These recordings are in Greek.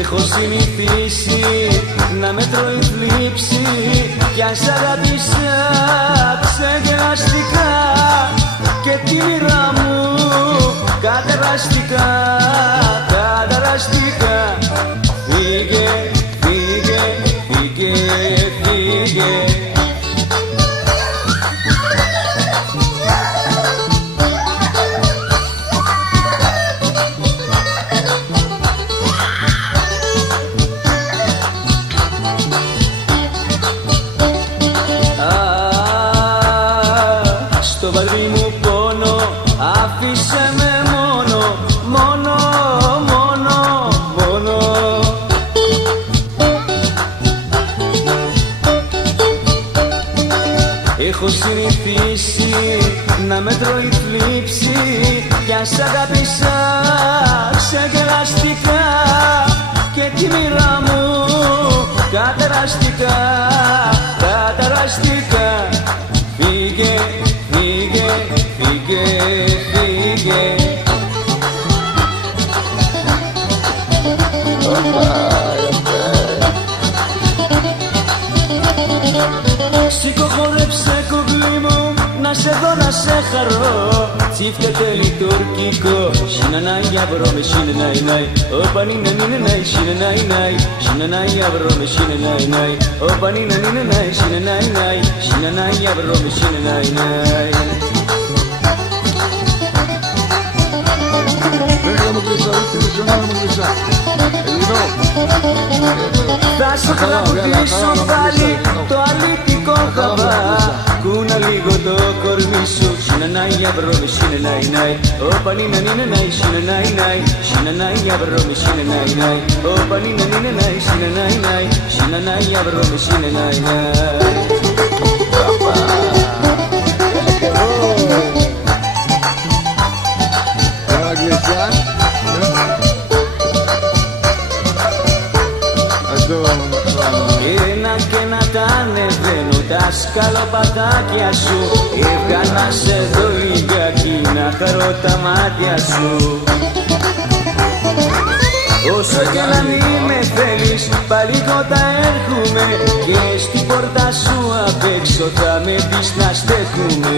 Έχω συνηθίσει να μετρώ η θλίψη κι αν σ' αγάπησα ξεγελαστικά και τη μοίρα μου κατεραστικά, κατεραστικά. Φύγε, φύγε, φύγε, φύγε. Στο πατρί μου πόνο άφησε με μόνο, μόνο, μόνο, μόνο. Έχω συνηθίσει να μετρώ η θλίψη κι αν σ' αγάπησα ξεγελαστικά και τη μοίρα μου κατεραστικά, κατεραστικά. Φύγε, φύγε, φύγε, φύγε. Σήκω, χόρεψε κουκλί μου, να σε δω, να σε χαρώ. Τσίφτε τέλει τουρκικό, σινανάι αυρώ με σινανάι νάι. Όπα νίνα νίνα νάι, σινανάι νάι. Σινανάι αυρώ με σινανάι νάι. Όπα νίνα νίνα νάι, σινανάι νάι. Σινανάι αυρώ με σινανάι νάι. Θα σου τραγουδήσω πάλι το αλήτικο χαβά. Κούνα λίγο το κορμί σου. Σινανάι αυρώ με σινανάι νάι. Όπα νίνα νίνα νάι, σινανάι νάι. Σινανάι αυρώ με σινανάι νάι. Όπα νίνα νίνα νάι, σινανάι νάι. Σινανάι αυρώ με σινανάι νάι. Ένα και να τα ανεβαίνω τα σκαλοπατάκια σου. Έβγανα σε δω λιγάκι να χαρώ τα μάτια σου. Όσο και να μην με θέλεις πάλι κοντά έρχομαι και στην πόρτα σου απ' έξω θα με πεις να στέκουμε.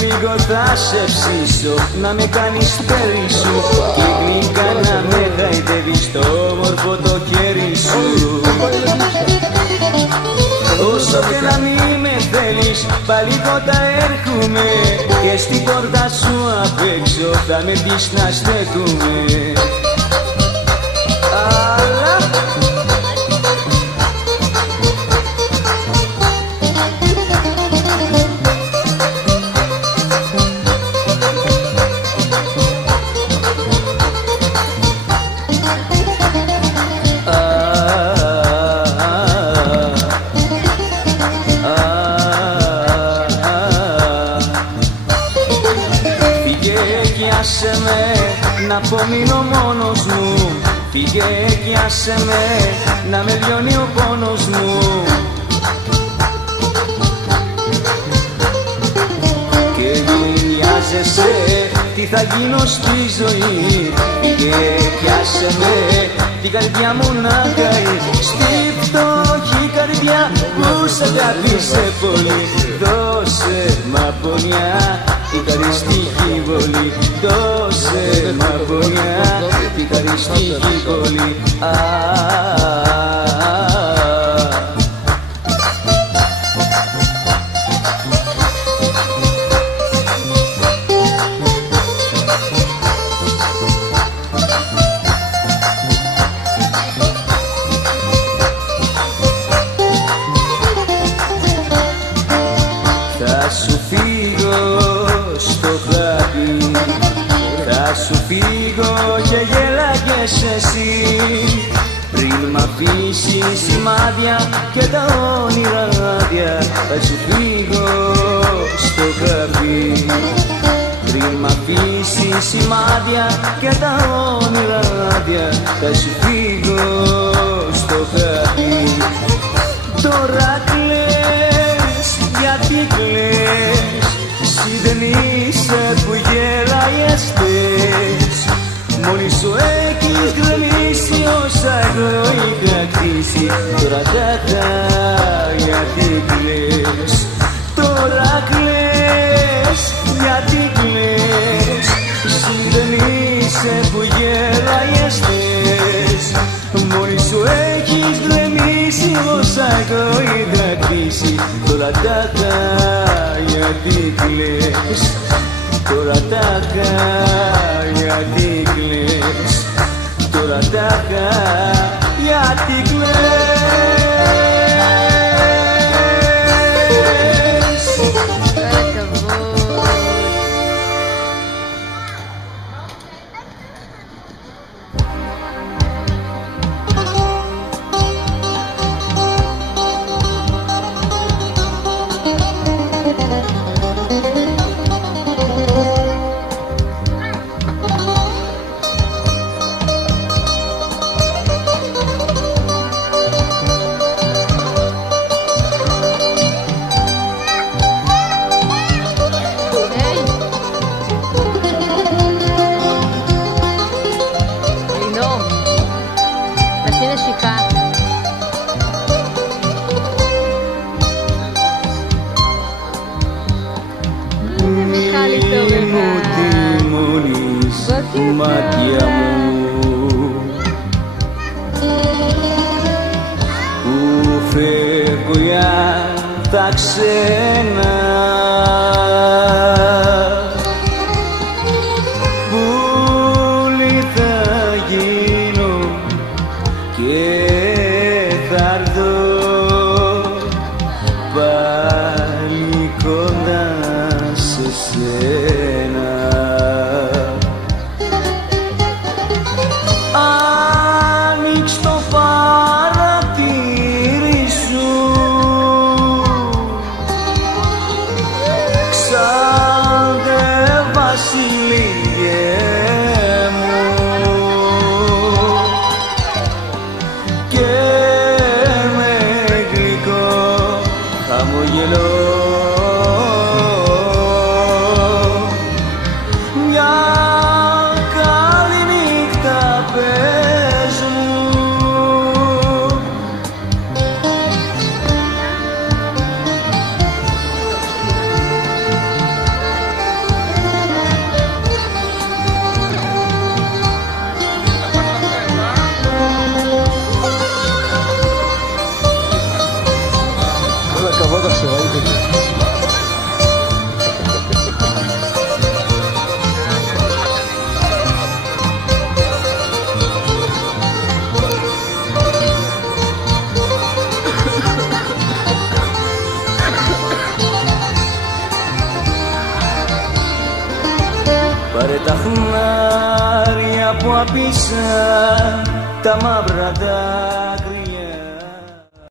Λίγο θα σε ψήσω, να με κάνεις πέρι σου και γλυκά να με χαϊδεύεις το όμορφο το χέρι σου. Όσο και να μην με θέλεις πάλι κοντά έρχομαι και στην πόρτα σου απ' έξω θα με πεις να στέκουμε. Άσε με να απομείνω μόνος μου. Φύγε και άσε με να με λιώνει ο πόνος μου. Και νοιάζεσαι τι θα γίνω στη ζωή. Φύγε και άσε με την καρδιά μου να καεί. Στη φτωχή καρδιά που σ' αγάπησε πολύ. Δώσε μ' απονιά την χαριστική βολή. Δώσε μ' απονιά την χαριστική βολή. Θα σου φύγω στο χάπι, θα σου φύγω και γέλαγες εσύ. Πριν μ' αφήσεις σημάδια και τα όνειρα άδεια, θα σου φύγω στο χάπι. πριν μ' αφήσει σημάδια και τα όνειρα άδεια, θα σου φύγω στο χάρτη. Τώρα κλαις, γιατί κλαις, εσύ δεν είσαι που γέλάει αστές. Μόνη σου έχεις γκρεμίσει όσα εγώ είχα κτίσει. Τώρα τάχα, γιατί κλαις, τώρα κλαις, γιατί κλαις, εσύ δεν είσαι που γέλάει αστές. Μόνη σου έχεις γκρεμίσει όσα εγώ είχα κτίσει. Τώρα τάχα, γιατί κλαις, τώρα τάχα, γιατί κλαις, τώρα τάχα, γιατί κλαις. Μάτια μου που φεύγω για τα ξένα, πουλί θα γίνω και θα έρθω πάλι κοντά σε σένα. Πάρε τα χνάρια που απίσαν τα μαύρα